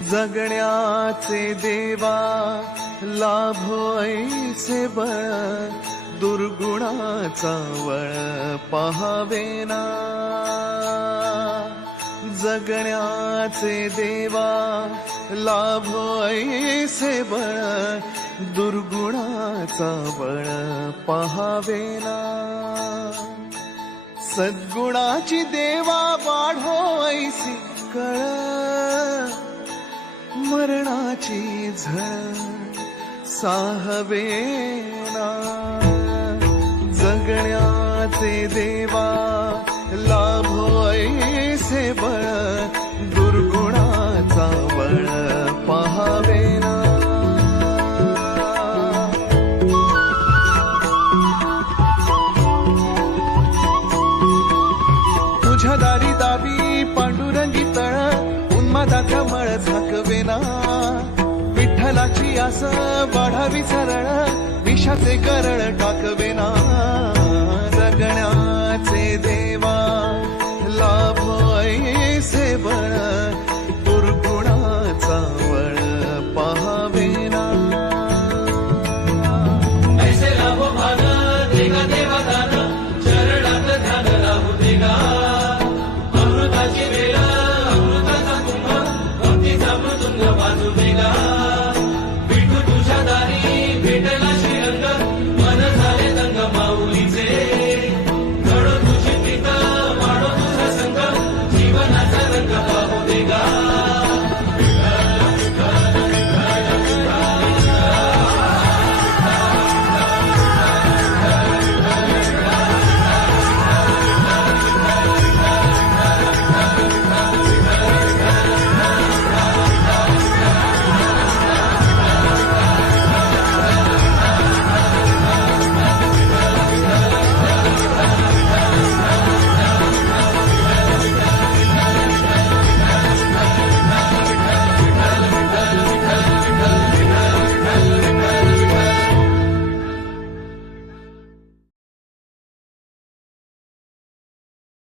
जगण्याचे देवा लाभो ऐसे बळ, दुर्गुणाचा वळ पहावेना. जगण्याचे देवा लाभो ऐसे बळ, दुर्गुणाचा बळ पहावेना. सद्गुणाची देवा वाढो ऐसी कळ, मरणाची झळ साहवेना. जगण्याचे देवा लाभो ऐसे बळ, दुर्गुणाचा बळ पहावेना. तुझ्या दारी दावी पांडुरंगी तळ, उन्मादाचा मळ झाकवेना. विठ्ठलाची आस वाढावी सरळ, विषाचे करळ टाकवेना. जगण्याचे देवा